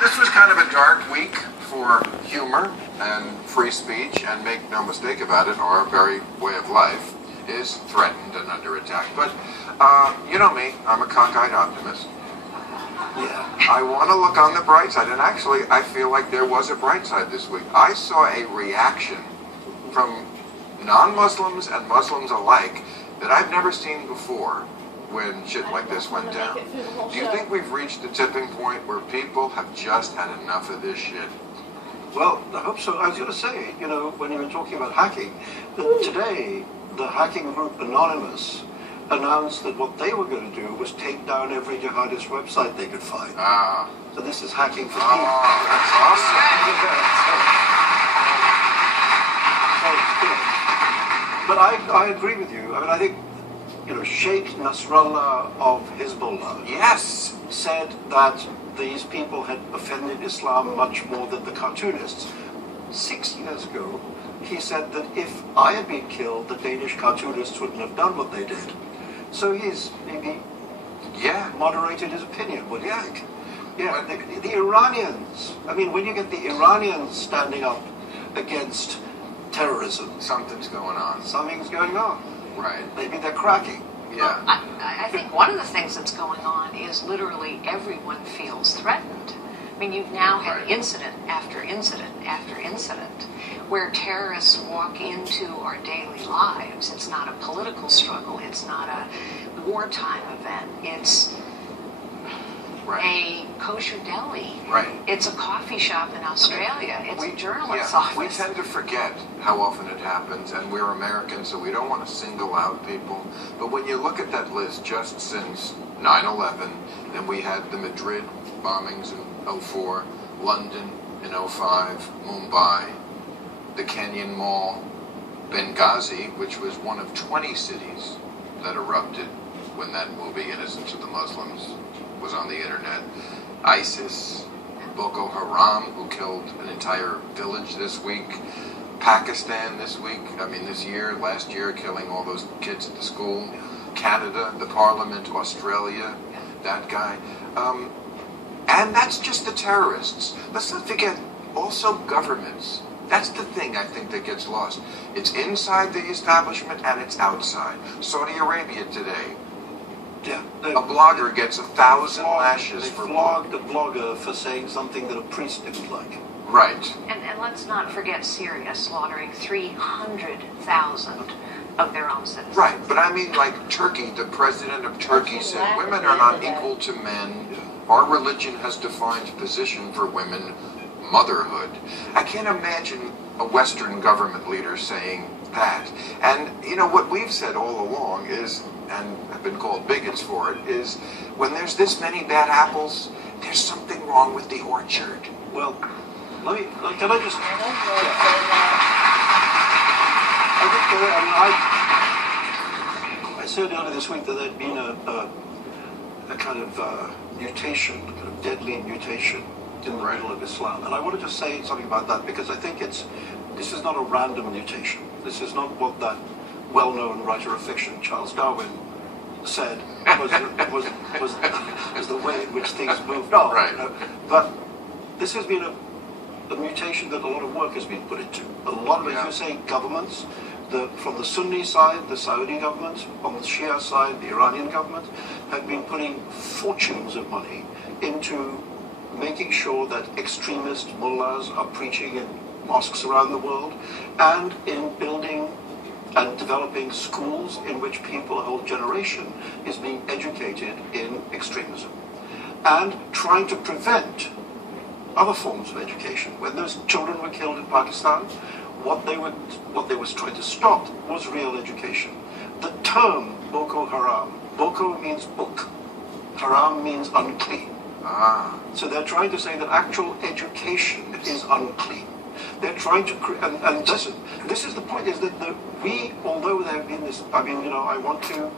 This was kind of a dark week for humor and free speech, and make no mistake about it, our very way of life is threatened and under attack. But you know me, I'm a cockeyed optimist. Yeah. I want to look on the bright side, and actually I feel like there was a bright side this week. I saw a reaction from non-Muslims and Muslims alike that I've never seen before when shit like this went down. Do you think we've reached the tipping point where people have just had enough of this shit? Well, I hope so. I was going to say, you know, when you were talking about hacking, that today the hacking group Anonymous announced that what they were going to do was take down every jihadist website they could find. Ah. So this is hacking for Oh, that's awesome. But I agree with you. I mean, I think, you know, Sheikh Nasrallah of Hezbollah Yes. said that these people had offended Islam much more than the cartoonists. 6 years ago, he said that if I had been killed, the Danish cartoonists wouldn't have done what they did. So he's maybe moderated his opinion. What do you think? Yeah, the Iranians. I mean, when you get the Iranians standing up against terrorism, Something's going on. something's going on. Right. Maybe they're cracking. Yeah. I think one of the things that's going on is literally everyone feels threatened. I mean, you've now had incident after incident after incident where terrorists walk into our daily lives. It's not a political struggle. It's not a wartime event. It's a kosher deli. Right. It's a coffee shop in Australia. It's a journalist's We office. tend to forget how often it happens, and we're Americans, so we don't want to single out people. But when you look at that list, just since 9/11, then we had the Madrid bombings in 04, London in 05, Mumbai, the Kenyan Mall, Benghazi, which was one of 20 cities that erupted when that movie, Innocence of the Muslims, was on the internet. ISIS, Boko Haram, who killed an entire village this week. Pakistan this week, last year, killing all those kids at the school. Canada, the Parliament, Australia, that guy. And that's just the terrorists. Let's not forget also governments. That's the thing I think that gets lost. It's inside the establishment and it's outside. Saudi Arabia today. Yeah. A blogger gets 1,000 lashes They for flogged a blogger for saying something that a priest didn't like. Right. And let's not forget Syria slaughtering 300,000 of their own citizens. Right, but I mean, like Turkey, the president of Turkey said women are not equal to men. Our religion has defined position for women, motherhood. I can't imagine a Western government leader saying that. And, you know, what we've said all along is, and have been called bigots for it, is when there's this many bad apples, there's something wrong with the orchard. Well, can I just... I said earlier this week that there'd been a kind of mutation, a kind of deadly mutation in the middle of Islam. And I want to just say something about that because I think this is not a random mutation. This is not what that well-known writer of fiction, Charles Darwin, said was the way in which things moved on. Right. You know? But this has been a mutation that a lot of work has been put into. A lot of it, as you say, governments, from the Sunni side, the Saudi government, on the Shia side, the Iranian government, have been putting fortunes of money into making sure that extremist mullahs are preaching in mosques around the world, and in building and developing schools in which people, a whole generation, is being educated in extremism, and trying to prevent other forms of education. When those children were killed in Pakistan, what they were trying to stop was real education. The term Boko Haram, Boko means book, Haram means unclean. So they're trying to say that actual education is unclean. They're trying to, and listen, this is the point, is that we, although there have been this, I want to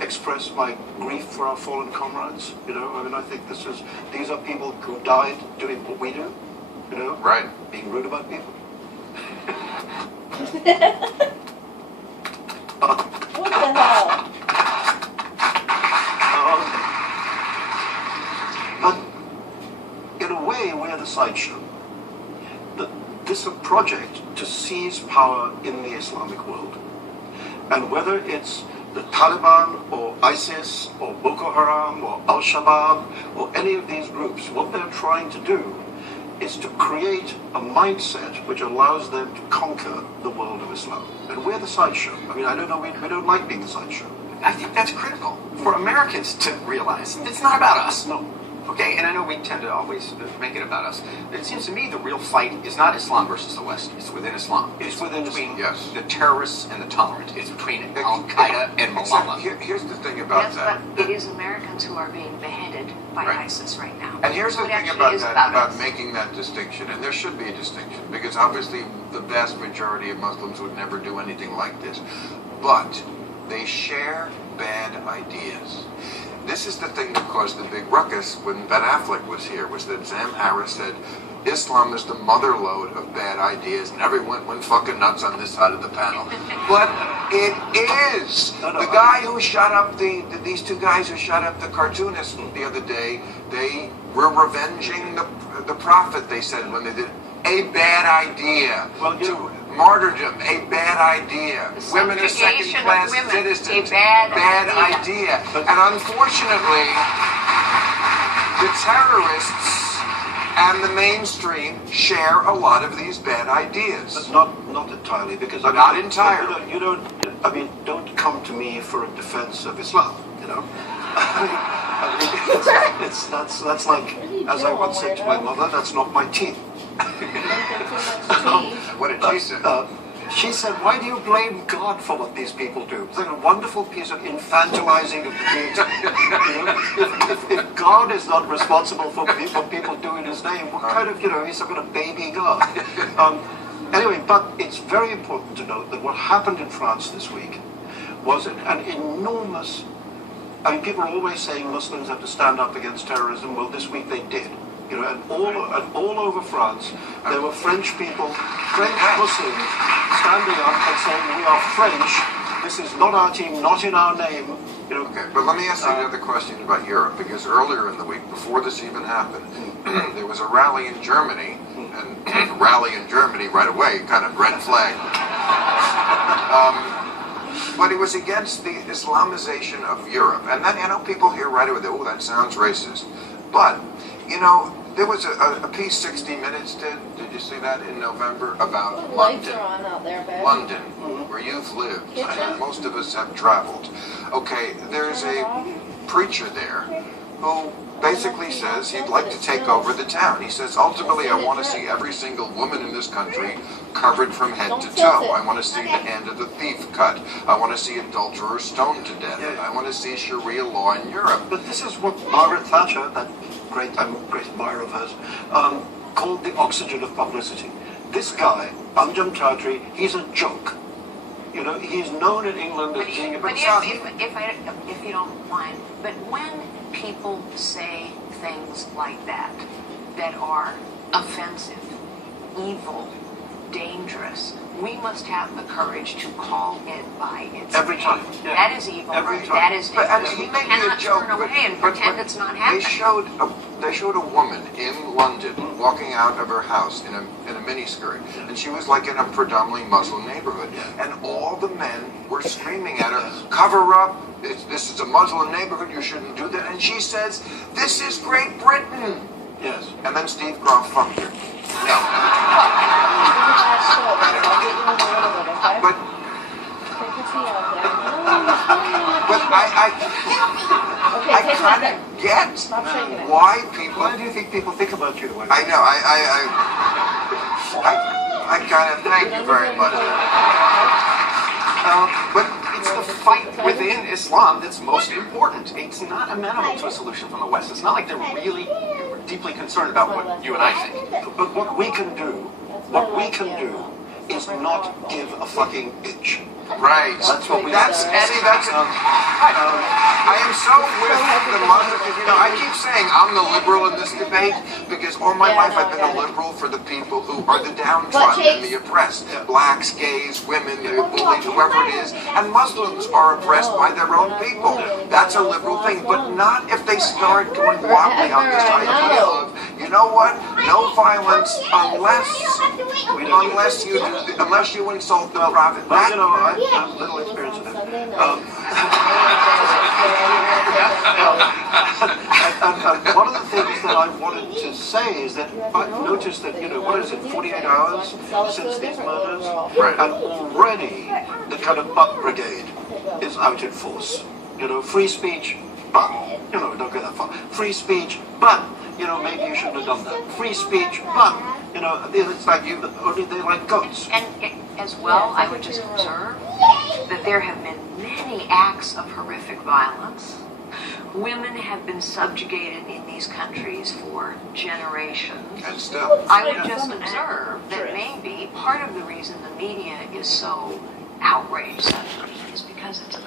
express my grief for our fallen comrades, I think these are people who died doing what we do, Right. being rude about people. What the hell? But, in a way, we're the sideshow. This is a project to seize power in the Islamic world. And whether it's the Taliban or ISIS or Boko Haram or Al-Shabaab or any of these groups, what they're trying to do is to create a mindset which allows them to conquer the world of Islam. And we're the sideshow. I mean, I don't know, we don't like being the sideshow. I think that's critical for Americans to realize. It's not about us. No. Okay, and I know we tend to always make it about us. But it seems to me the real fight is not Islam versus the West. It's within Islam. It's within between Islam. Yes. the terrorists and the tolerant. It's between Al-Qaeda and Malala. Here's the thing about Yes, that. but it is Americans who are being beheaded by Right. ISIS right now. And here's So the it thing actually about is that, about about us. making that distinction, and there should be a distinction, because obviously the vast majority of Muslims would never do anything like this. But they share bad ideas. This is the thing that caused the big ruckus when Ben Affleck was here, was that Sam Harris said, Islam is the mother lode of bad ideas, and everyone went fucking nuts on this side of the panel. But it is. The guy who shot up these two guys who shot up the cartoonist the other day, they were revenging the prophet, they said, when they did a bad idea. Well, to martyrdom, a bad idea. The Women are subjugation of second-class women, citizens, a bad idea. And unfortunately, the terrorists and the mainstream share a lot of these bad ideas. But not entirely, because I mean, Not entirely. You don't. I mean, don't come to me for a defense of Islam. You know. That's like, as I once said to my mother, that's not my team. What did she say? She said, "Why do you blame God for what these people do?" It's like a wonderful piece of infantilizing of the deity. You know, if God is not responsible for what people do in His name, what kind of, he's some kind of baby God. Anyway, but it's very important to note that what happened in France this week was an enormous. I mean, people are always saying Muslims have to stand up against terrorism. Well, this week they did. You know, and all over France, there were French people, French Muslims, standing up and saying, "We are French. This is not our team, not in our name." You know. Okay, but let me ask you another question about Europe, because earlier in the week, before this even happened, there was a rally in Germany, and rally in Germany right away, kind of red flag. But it was against the Islamization of Europe. And then, people here right away, oh, that sounds racist. But, there was a piece 60 Minutes did you see that in November, about The lights London. are on out there, babe. London, where you've lived, and most of us have traveled. Okay, there's a preacher there who basically says he'd like to take over the town. He says, ultimately, I want to see every single woman in this country covered from head to toe. I want to see the hand of the thief cut. I want to see adulterers stoned to death. I want to see Sharia law in Europe. But this is what Margaret Thatcher, that I'm a great admirer of hers, called the oxygen of publicity. This guy, Anjem Choudhury, he's a joke. He's known in England as being a bit If you don't mind, but when people say things like that are offensive, evil, dangerous, we must have the courage to call it by its every name. time. Yeah. That is evil. Every time. That is But dangerous. he We may be a cannot joke, turn away and pretend it's not They happening. showed a woman in London walking out of her house in a miniskirt, and she was like in a predominantly Muslim neighborhood, and all the men were screaming at her, "Cover up! This is a Muslim neighborhood. You shouldn't do that." And she says, "This is Great Britain." Yes. And then Steve Groff funked her. But I kind of get why people. Why do you think people think about you the way? I know. I kind of thank you very much. But it's the fight within Islam that's most important. It's not amenable to a solution from the West. It's not like they're really deeply concerned about what you and I think. But what we can do is not give a fucking bitch. Right. That's what we I am so with the Muslims. I keep saying I'm the liberal in this debate because all my life I've been a liberal for the people who are the downtrodden and the oppressed. Blacks, gays, women, the bullied, whoever it is. And Muslims are oppressed by their own people. That's a liberal thing. But not if they start going wobbly on this idea of, you know what? No violence unless you insult the prophet. Well, you know, I have little experience with it. And one of the things that I wanted to say is that I've noticed that, you know, what is it, 48 hours since these murders? Right. And already the kind of butt brigade is out in force. You know, free speech, but, you know, don't go that far. Free speech, but, you know, maybe you shouldn't have done that. Free speech, but, you know, it's like you, only they're like goats. And as well, I would just observe that there have been many acts of horrific violence. Women have been subjugated in these countries for generations. And still. I would just observe that maybe part of the reason the media is so outraged is because it's about